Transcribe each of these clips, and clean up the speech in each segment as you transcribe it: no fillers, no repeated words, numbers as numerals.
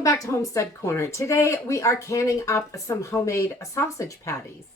welcome back to Homestead Corner. Today we are canning up some homemade sausage patties.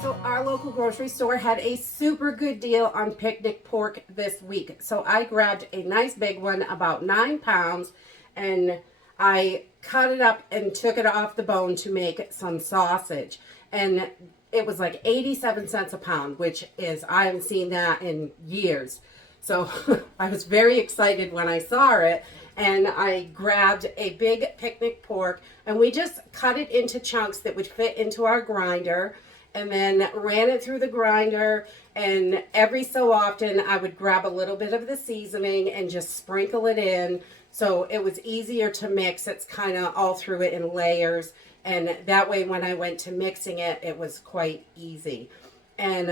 So our local grocery store had a super good deal on picnic pork this week. So I grabbed a nice big one, about 9 pounds, and I cut it up and took it off the bone to make some sausage. And it was like 87 cents a pound, which is, I haven't seen that in years. So I was very excited when I saw it. And I grabbed a big picnic pork and we just cut it into chunks that would fit into our grinder, and then ran it through the grinder. And every so often I would grab a little bit of the seasoning and just sprinkle it in. So it was easier to mix. It's kind of all through it in layers. And that way when I went to mixing it, it was quite easy. And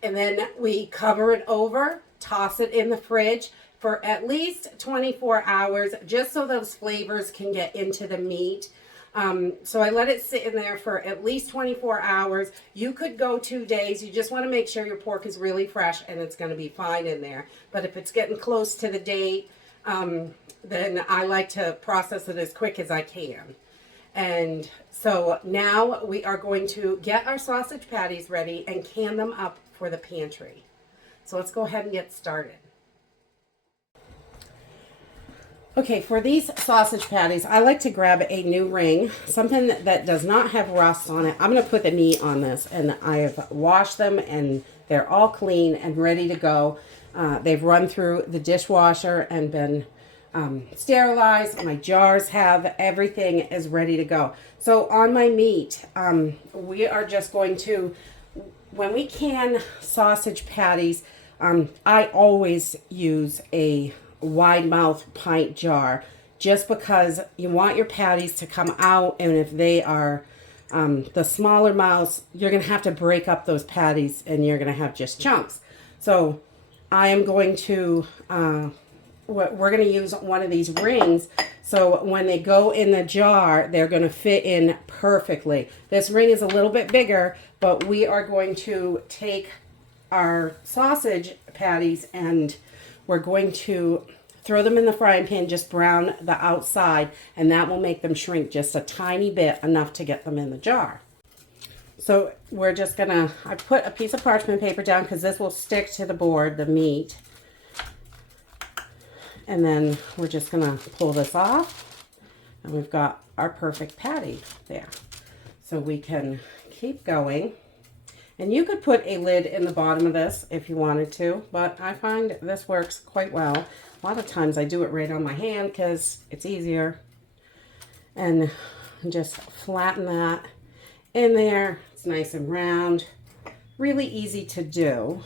then we cover it over, toss it in the fridge for at least 24 hours, just so those flavors can get into the meat. So I let it sit in there for at least 24 hours. You could go 2 days. You just want to make sure your pork is really fresh and it's going to be fine in there. But if it's getting close to the date, then I like to process it as quick as I can. And so now we are going to get our sausage patties ready and can them up for the pantry. So let's go ahead and get started. Okay, for these sausage patties, I like to grab a new ring, something that does not have rust on it. I'm going to put the meat on this, and I have washed them and they're all clean and ready to go. They've run through the dishwasher and been sterilized. My jars have, everything is ready to go. So on my meat, we are just going to, when we can sausage patties, I always use a wide mouth pint jar, just because you want your patties to come out, and if they are the smaller mouths, you're going to have to break up those patties and you're going to have just chunks. So I am going to we're going to use one of these rings, so when they go in the jar, they're going to fit in perfectly. This ring is a little bit bigger, but we are going to take our sausage patties and we're going to throw them in the frying pan, just brown the outside, and that will make them shrink just a tiny bit, enough to get them in the jar. So we're just gonna, I put a piece of parchment paper down because this will stick to the board, the meat. And then we're just gonna pull this off, and we've got our perfect patty there. So we can keep going. And you could put a lid in the bottom of this if you wanted to, but I find this works quite well. A lot of times I do it right on my hand because it's easier. And just flatten that in there. It's nice and round, really easy to do.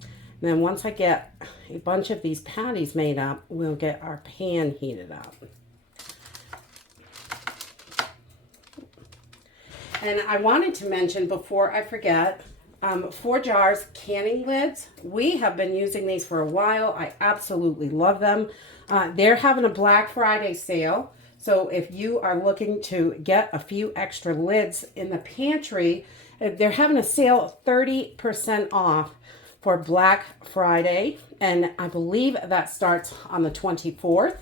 And then once I get a bunch of these patties made up, we'll get our pan heated up. And I wanted to mention before I forget, 4 jars canning lids. We have been using these for a while. I absolutely love them. They're having a Black Friday sale. So if you are looking to get a few extra lids in the pantry, they're having a sale 30% off for Black Friday. And I believe that starts on the 24th.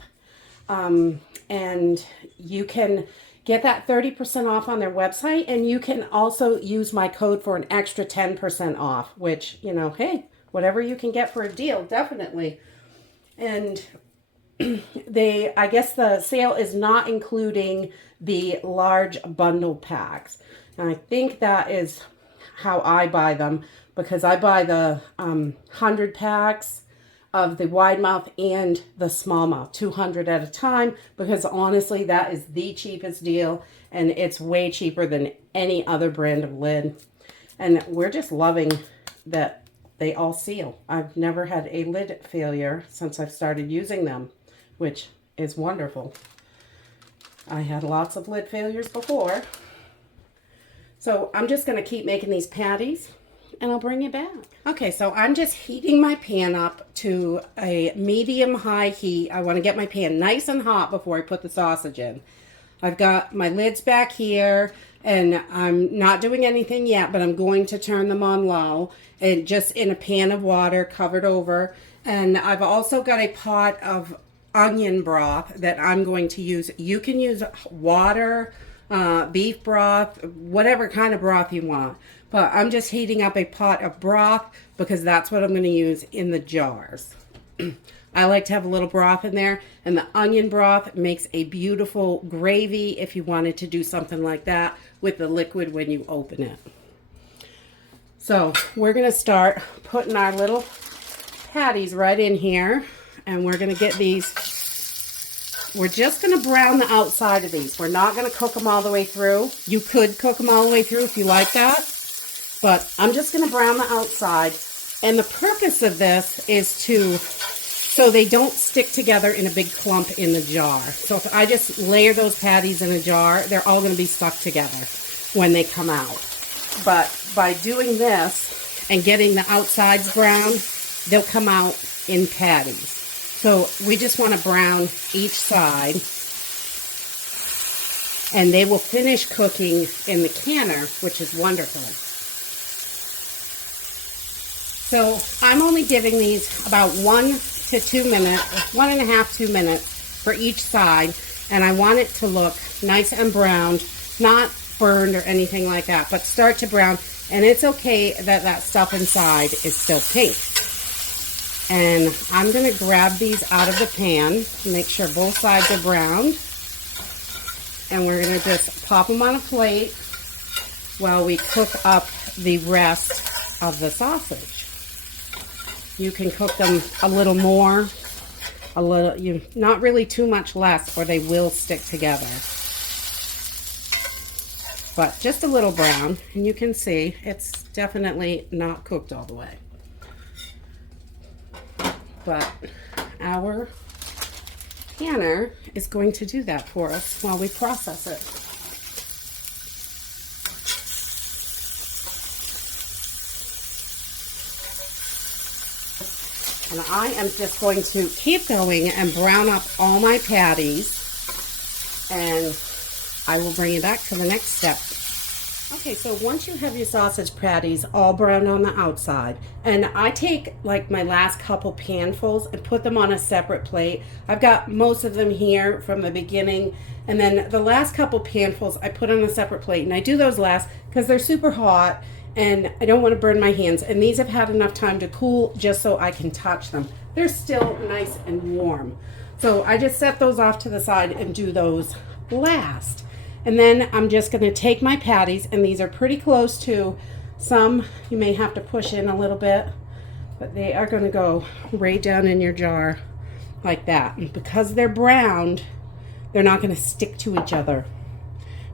And you can get that 30% off on their website, and you can also use my code for an extra 10% off, which, you know, hey, whatever you can get for a deal, definitely. And I guess the sale is not including the large bundle packs. And I think that is how I buy them, because I buy the 100 packs of the wide mouth and the small mouth, 200 at a time, because honestly that is the cheapest deal, and it's way cheaper than any other brand of lid. And we're just loving that they all seal. I've never had a lid failure since I've started using them, which is wonderful. I had lots of lid failures before. So I'm just going to keep making these patties, and I'll bring you back. Okay, so I'm just heating my pan up to a medium-high heat. I want to get my pan nice and hot before I put the sausage in. I've got my lids back here, And I'm not doing anything yet, but I'm going to turn them on low and just in a pan of water covered over. And I've also got a pot of onion broth that I'm going to use. You can use water, beef broth, whatever kind of broth you want. But I'm just heating up a pot of broth because that's what I'm going to use in the jars. I like to have a little broth in there, and the onion broth makes a beautiful gravy if you wanted to do something like that with the liquid when you open it. So we're going to start putting our little patties right in here, and we're going to get these. We're just going to brown the outside of these. We're not going to cook them all the way through. You could cook them all the way through if you like that, but I'm just going to brown the outside. And the purpose of this is so they don't stick together in a big clump in the jar. So if I just layer those patties in a jar, they're all going to be stuck together when they come out. But by doing this and getting the outsides brown, they'll come out in patties. So we just want to brown each side, and they will finish cooking in the canner, which is wonderful. So I'm only giving these about 1 to 2 minutes, 1.5 to 2 minutes for each side, and I want it to look nice and browned, not burned or anything like that, but start to brown. And it's okay that that stuff inside is still pink. And I'm going to grab these out of the pan, make sure both sides are browned, and we're going to just pop them on a plate while we cook up the rest of the sausage. You can cook them a little more, not really too much less, or they will stick together. But just a little brown, and you can see it's definitely not cooked all the way. But our canner is going to do that for us while we process it. And I am just going to keep going and brown up all my patties, and I will bring you back to the next step. Okay, so once you have your sausage patties all browned on the outside, and I take like my last couple panfuls and put them on a separate plate. I've got most of them here from the beginning, and then the last couple panfuls I put on a separate plate, and I do those last because they're super hot and I don't want to burn my hands, and these have had enough time to cool just so I can touch them. They're still nice and warm. So I just set those off to the side and do those last. And then I'm just going to take my patties, and these are pretty close to, some you may have to push in a little bit, but they are going to go right down in your jar like that. And because they're browned, they're not going to stick to each other,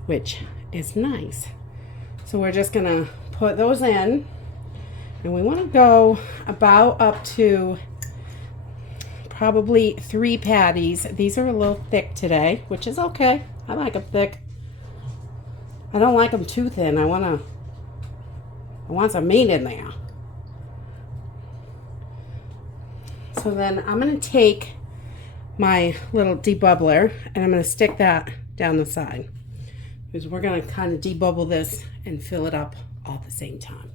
which is nice. So we're just going to put those in, and we want to go about up to probably 3 patties. These are a little thick today, which is okay. I like them thick. I don't like them too thin. I want some meat in there. So then I'm going to take my little debubbler, and I'm going to stick that down the side, because we're going to kind of debubble this and fill it up all at the same time.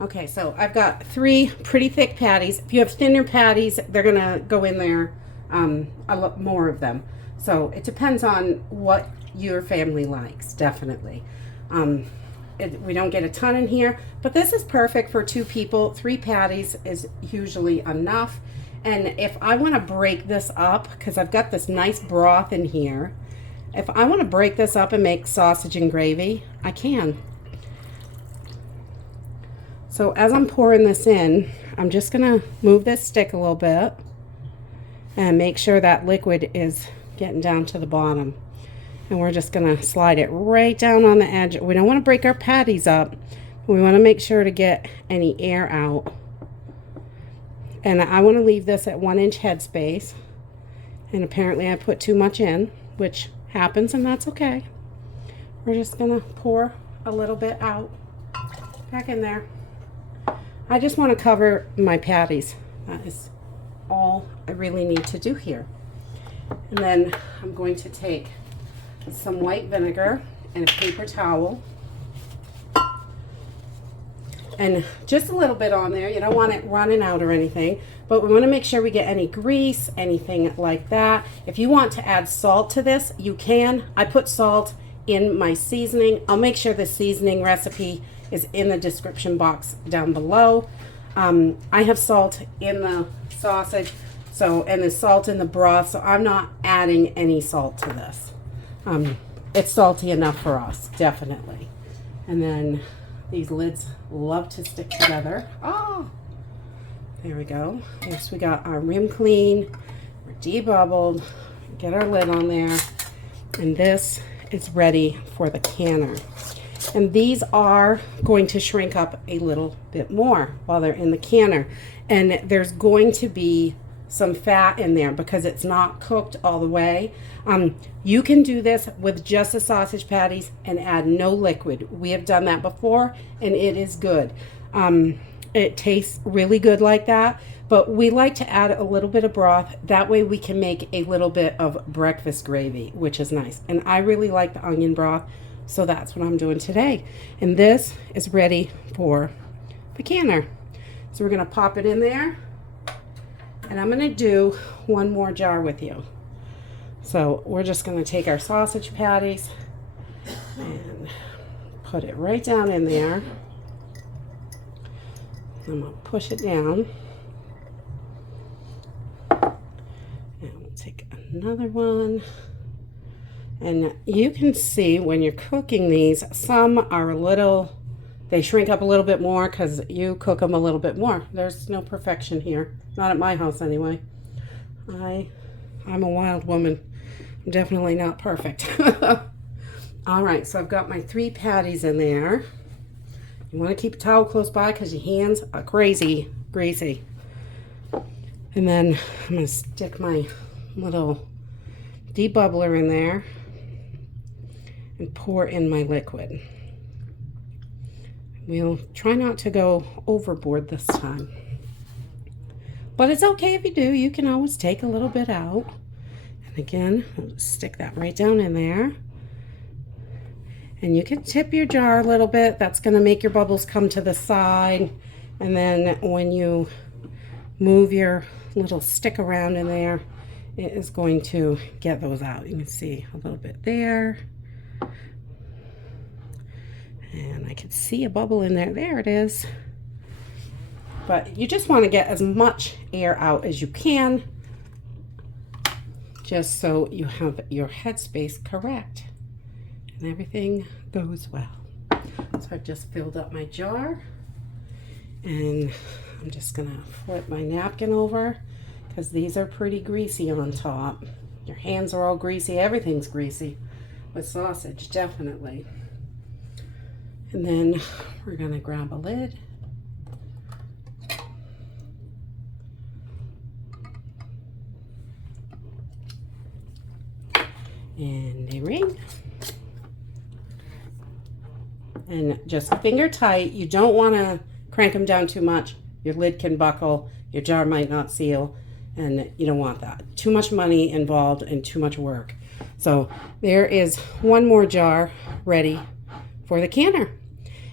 Okay, so I've got 3 pretty thick patties. If you have thinner patties, they're going to go in there, a lot more of them. So it depends on what your family likes, definitely. We don't get a ton in here, but this is perfect for 2 people. 3 patties is usually enough. And if I want to break this up, because I've got this nice broth in here, if I want to break this up and make sausage and gravy, I can. So as I'm pouring this in, I'm just going to move this stick a little bit and make sure that liquid is getting down to the bottom. And we're just going to slide it right down on the edge. We don't want to break our patties up. We want to make sure to get any air out. And I want to leave this at 1-inch headspace. And apparently I put too much in, which happens, and that's okay. We're just going to pour a little bit out back in there. I just want to cover my patties. That is all I really need to do here. And then I'm going to take some white vinegar and a paper towel, and just a little bit on there. You don't want it running out or anything, but we want to make sure we get any grease, anything like that. If you want to add salt to this, you can. I put salt in my seasoning. I'll make sure the seasoning recipe is in the description box down below. I have salt in the sausage, and there's salt in the broth, so I'm not adding any salt to this. It's salty enough for us, definitely. And then these lids love to stick together. Oh, there we go. Yes, we got our rim clean. We're debubbled. Get our lid on there. And this is ready for the canner. And these are going to shrink up a little bit more while they're in the canner. And there's going to be some fat in there because it's not cooked all the way. You can do this with just the sausage patties and add no liquid. We have done that before and it is good. It tastes really good like that, but we like to add a little bit of broth. That way we can make a little bit of breakfast gravy, which is nice. And I really like the onion broth, so that's what I'm doing today. And this is ready for the canner. So we're gonna pop it in there, and I'm gonna do one more jar with you. So we're just gonna take our sausage patties and put it right down in there. I'm gonna push it down. And we'll take another one. And you can see when you're cooking these, some are they shrink up a little bit more because you cook them a little bit more. There's no perfection here. Not at my house anyway. I'm a wild woman. I'm definitely not perfect. All right, so I've got my 3 patties in there. You want to keep a towel close by because your hands are crazy greasy. And then I'm going to stick my little debubbler in there and pour in my liquid. We'll try not to go overboard this time. But it's okay if you do. You can always take a little bit out. And again, I'll just stick that right down in there. And you can tip your jar a little bit. That's going to make your bubbles come to the side. And then when you move your little stick around in there, it is going to get those out. You can see a little bit there. And I can see a bubble in there. There it is. But you just want to get as much air out as you can, just so you have your headspace correct and everything goes well. So I've just filled up my jar, and I'm just gonna flip my napkin over because these are pretty greasy on top. Your hands are all greasy, everything's greasy with sausage, definitely. And then we're gonna grab a lid. And a ring. And just finger tight. You don't want to crank them down too much. Your lid can buckle, your jar might not seal, and you don't want that. Too much money involved and too much work. So there is one more jar ready for the canner.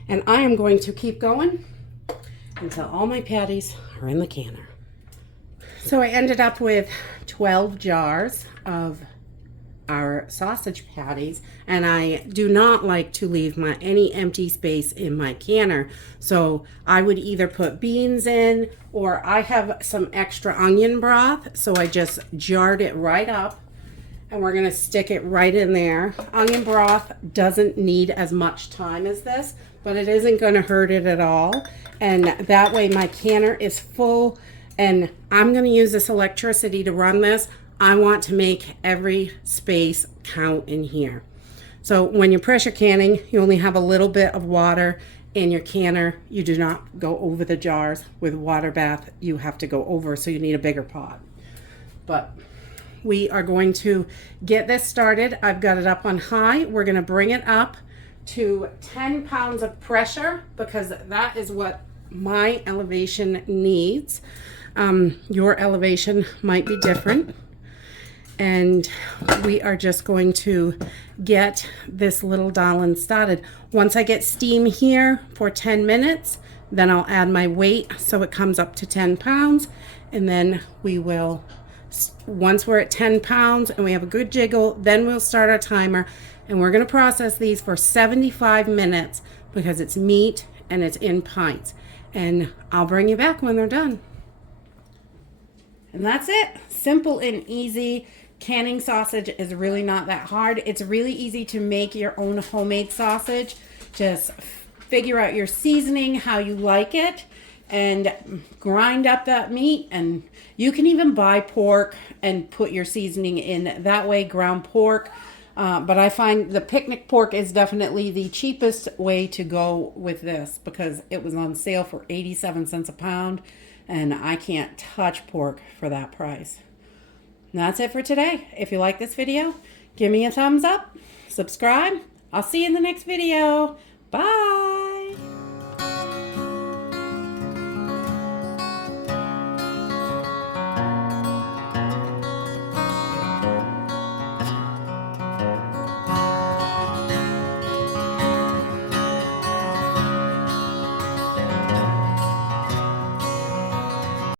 And I am going to keep going until all my patties are in the canner. So I ended up with 12 jars of our sausage patties, and I do not like to leave any empty space in my canner. So I would either put beans in, or I have some extra onion broth, so I just jarred it right up, and we're gonna stick it right in there. Onion broth doesn't need as much time as this, but it isn't gonna hurt it at all. And that way my canner is full, and I'm gonna use this electricity to run this. I want to make every space count in here. So when you're pressure canning, you only have a little bit of water in your canner. You do not go over the jars. With water bath, you have to go over, so you need a bigger pot. But we are going to get this started. I've got it up on high. We're gonna bring it up to 10 pounds of pressure because that is what my elevation needs. Your elevation might be different. And we are just going to get this little darling started. Once I get steam here for 10 minutes, Then I'll add my weight so it comes up to 10 pounds. And then we will, once we're at 10 pounds and we have a good jiggle, then we'll start our timer. And we're going to process these for 75 minutes because it's meat and it's in pints. And I'll bring you back when they're done. And that's it. Simple and easy. Canning sausage is really not that hard. It's really easy to make your own homemade sausage. Just figure out your seasoning, how you like it, and grind up that meat. And you can even buy pork and put your seasoning in that way, ground pork. But I find the picnic pork is definitely the cheapest way to go with this because it was on sale for 87 cents a pound. And I can't touch pork for that price. And that's it for today. If you like this video, give me a thumbs up, subscribe. I'll see you in the next video. Bye.